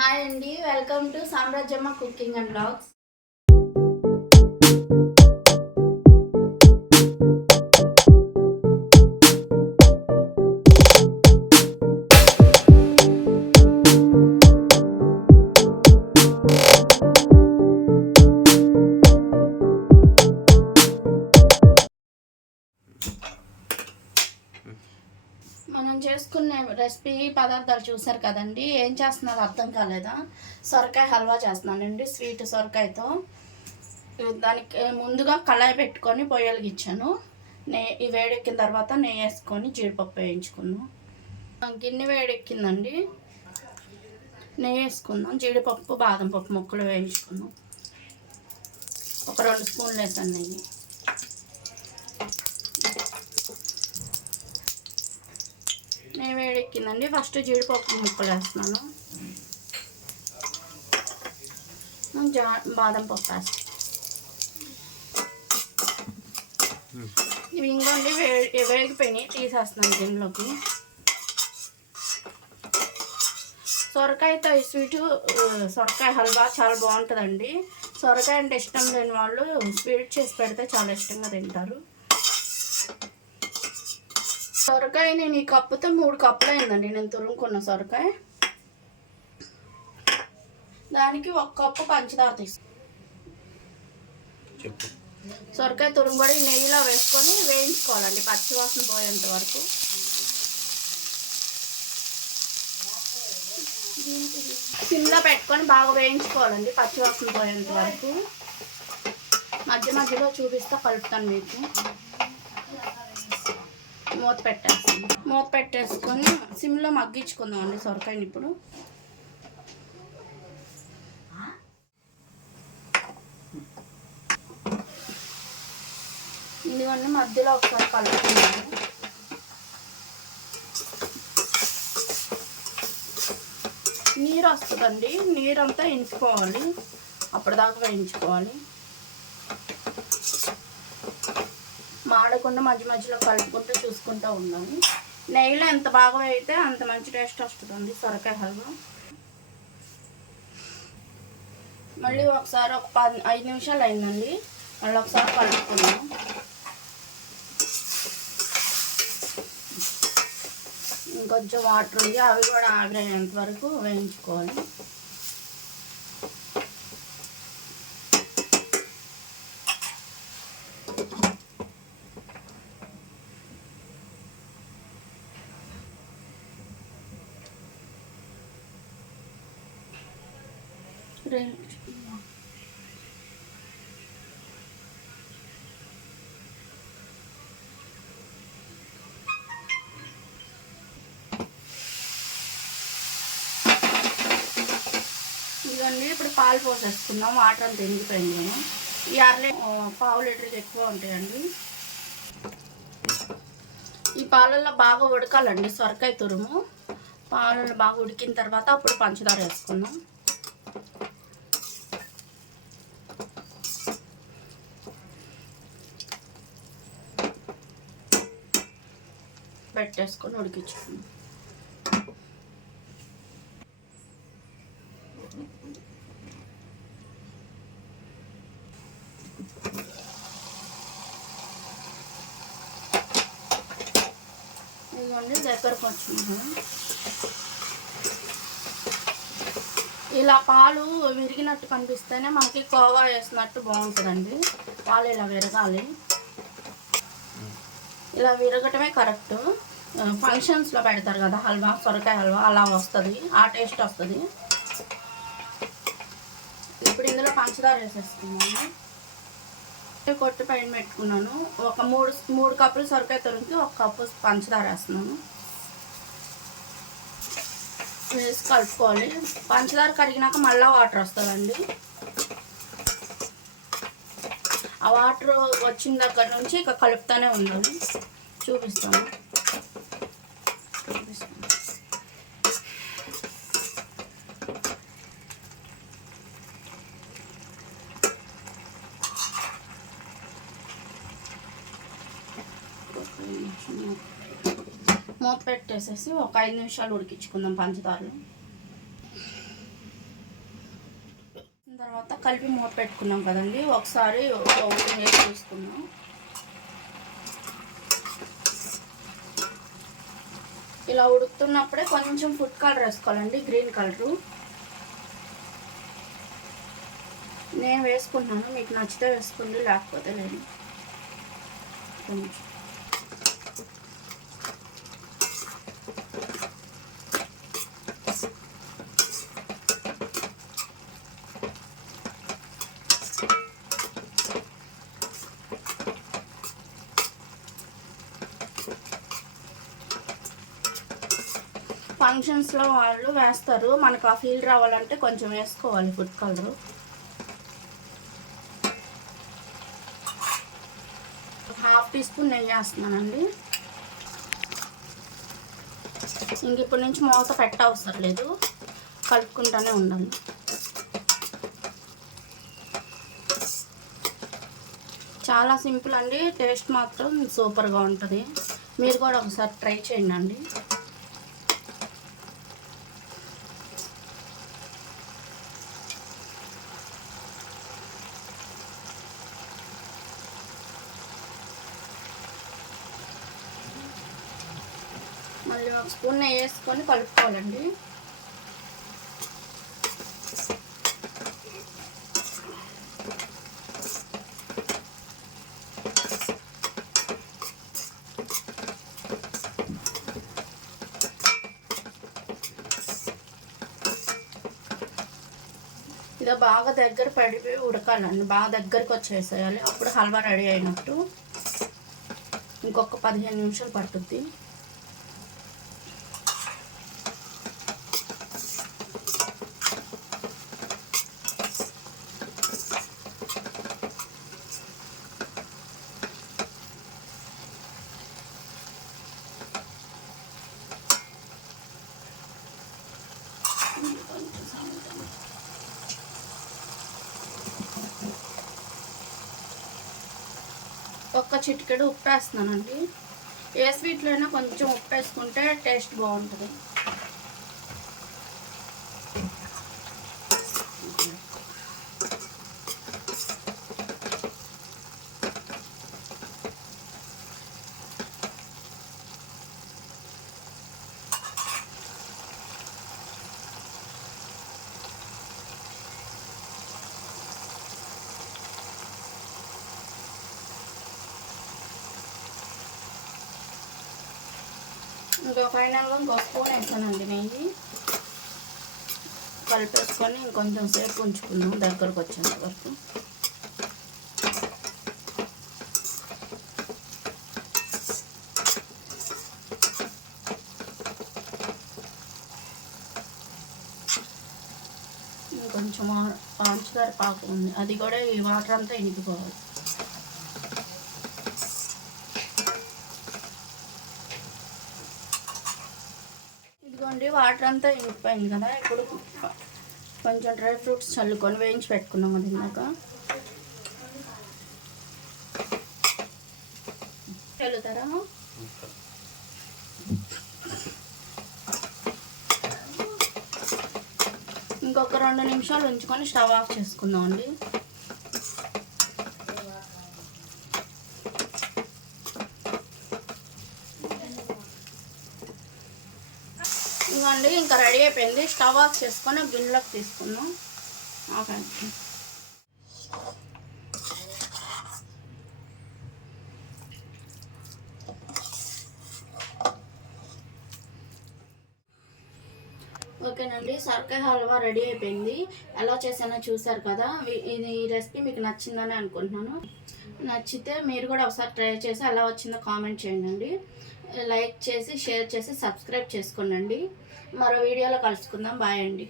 Hi అండి welcome to Samrajyamma cooking and blogs. Recipe పదార్థాలు చూసారు కదండి ఏం చేస్తున్నారు అర్థం కాలేదా? సొరకాయ హల్వా చేస్తున్నానండి స్వీట్ సొరకాయతో. దానికి ముందుగా కళాయి పెట్టుకొని పొయ్యలకి ఇచ్చాను. నే ఈ వేడెక్కిన తర్వాత నెయ్యి వేసుకొని జీడిపప్పు వేయించుకున్నాం గిన్నె వేడెక్కిందండి. నెయ్యి వేసుకుందాం జీడిపప్పు బాదం పప్పు ముక్కలు వేయించుకుందాం. ఒక రెండు స్పూన్లు వేసాను నెయ్యి. నేను వేడెక్కిందండి. ఫస్ట్ జీడిపప్పు ముక్కలు వేస్తున్నాను జా బాదం పప్పు వేస్తాను ఇవి ఇంకోండి వే వేగిపోయినాయి. తీసేస్తున్నాను దీనిలోకి సొరకాయతో ఈ స్వీట్ సొరకాయ హల్వా చాలా బాగుంటుందండి. సొరకాయ అంటే ఇష్టం లేని వాళ్ళు స్వీట్ చేసి పెడితే చాలా ఇష్టంగా తింటారు. సొరకాయ నేను ఈ కప్పుతో మూడు కప్పులు అయిందండి. నేను తురుముకున్న సొరకాయ. దానికి ఒక కప్పు పంచదార తీసుకు. సొరకాయ తురుముబడి నెయ్యిలో వేసుకొని వేయించుకోవాలండి. పచ్చివాసన పోయేంత వరకు. సిమ్లో పెట్టుకొని బాగా వేయించుకోవాలండి. పచ్చివాసన పోయేంత వరకు. మధ్య మధ్యలో చూపిస్తా కలుపుతాను మీకు. మూత పెట్టేస్తాను. మూత పెట్టేసుకొని సిమ్లో మగ్గించుకుందాం అండి సొరకాయని ఇప్పుడు. ఇదిగోండి మధ్యలో ఒకసారి కలుపుకున్నాను నీరు వస్తుందండి. నీరంతా ఇంచుకోవాలి అప్పటిదాకా వేయించుకోవాలి. మాడకుండా మధ్య మధ్యలో కలుపుకుంటూ చూసుకుంటూ ఉండాలి నెయ్యిలో ఎంత బాగా అయితే అంత మంచి టేస్ట్ వస్తుంది సొరకాయ హల్వా. మళ్ళీ ఒకసారి ఒక పది ఐదు నిమిషాలు అయిందండి. మళ్ళీ ఒకసారి కలుపుకుందాం. ఇంకొంచెం వాటర్ ఉంది అవి కూడా ఆవిరయ్యేంత వరకు వేయించుకోవాలి. ఇవన్నీ ఇప్పుడు పాలు పోసేసుకుందాం వాటర్ అంతా ఎండిపోయింది. నేను ఈ అర్లే పావు లీటర్కి ఎక్కువ ఉంటాయండి. ఈ పాలల్లో బాగా ఉడకాలండి. సొరకాయ తురుము. పాలల్లో బాగా ఉడికిన తర్వాత అప్పుడు పంచదార వేసుకుందాం. పెట్టేసుకొని ఉడికించుకుందాం. ఇదిగోండి దగ్గరకు ఇలా పాలు విరిగినట్టు కనిపిస్తేనే మనకి కోవా వేసినట్టు బాగుంటుందండి. పాలు ఇలా విరగాలి. ఇలా విరగటమే కరెక్ట్. ఫంక్షన్స్లో పెడతారు కదా హల్వా సొరకాయ హల్వా అలా వస్తుంది. ఆ టేస్ట్ వస్తుంది. ఇప్పుడు ఇందులో పంచదార వేసేస్తున్నాను కొట్టి పైన పెట్టుకున్నాను. ఒక మూడు మూడు కప్పులు సొరకాయ తొరికి ఒక కప్పు పంచదార వేస్తున్నాను. వేసి కలుపుకోవాలి. పంచదార కరిగినాక మళ్ళీ వాటర్ వస్తుందండి. ఆ వాటర్ వచ్చిన దగ్గర నుంచి ఇక కలుపుతూనే ఉండాలి. చూపిస్తాను. మూత పెట్టేసేసి ఒక ఐదు నిమిషాలు ఉడికించుకుందాం పంచదారలు కలిపి మూత పెట్టుకున్నాం కదండి. ఒకసారి ఓపెన్ చేసి చూసుకున్నాం ఇలా ఉడుకుతున్నప్పుడే కొంచెం ఫుడ్ కలర్ వేసుకోవాలండి గ్రీన్ కలరు నేను వేసుకుంటున్నాను మీకు నచ్చితే వేసుకోండి లేకపోతే లేదు. కొంచెం. ఫంక్షన్స్లో వాళ్ళు వేస్తారు. మనకు ఆ ఫీల్ రావాలంటే కొంచెం వేసుకోవాలి food colour half teaspoon నెయ్యి వేస్తున్నానండి. ఇంక ఇప్పటి నుంచి మూత పెట్ట అవసరం లేదు. కలుపుకుంటూనే ఉండాలి చాలా సింపుల్ అండి. టేస్ట్ మాత్రం సూపర్గా ఉంటుంది. మీరు కూడా ఒకసారి ట్రై చేయండి కొద్దిగా ఒక స్పూన్ నెయ్యి వేసుకొని కలుపుకోవాలండి. ఇదో బాగా దగ్గర పడిపోయి ఉడకాలండి బాగా దగ్గరికి వచ్చేసేయాలి. అప్పుడు హల్వా రెడీ అయినట్టు. ఇంకొక పదిహేను నిమిషాలు పట్టుద్ది ఒక్క చిటికెడు ఉప్పు వేస్తున్నానండి ఏ స్వీట్లో అయినా కొంచెం ఉప్పు వేసుకుంటే టేస్ట్ బాగుంటుంది. ఇంకా ఫైనల్గా ఇంకో స్పూన్ వేసానండి నెయ్యి. కలిపేసుకొని ఇంకొంచెం సేపు ఉంచుకుందాం దగ్గరకు వచ్చేంత వరకు. ఇంకొంచెం పంచదార పాకు ఉంది. అది కూడా ఈ వాటర్ అంతా ఇనికిపోవాలి ఇదిగోండి వాటర్ అంతా ఇంకిపోయింది కదా ఇప్పుడు కొంచెం డ్రై ఫ్రూట్స్ చల్లుకొని వేయించి పెట్టుకున్నాం అది ఇందాక. చల్లుతారా? ఇంకొక రెండు నిమిషాలు ఉంచుకొని స్టవ్ ఆఫ్ చేసుకుందాం అండి. ఇవ్వండి ఇంకా రెడీ అయిపోయింది. స్టవ్ ఆఫ్ చేసుకొని గిన్నెలోకి తీసుకుందాం. ఓకే ఓకేనండి. సర్కాయ హల్వా రెడీ అయిపోయింది. ఎలా చేసానో చూసారు కదా. ఇది ఈ రెసిపీ మీకు నచ్చిందని అనుకుంటున్నాను. నచ్చితే మీరు కూడా ఒకసారి ట్రై చేసి ఎలా వచ్చిందో కామెంట్ చేయండి. లైక్ చేసి షేర్ చేసి సబ్స్క్రైబ్ చేసుకోండి మరో వీడియోలో కలుసుకుందాం. బాయ్ అండి.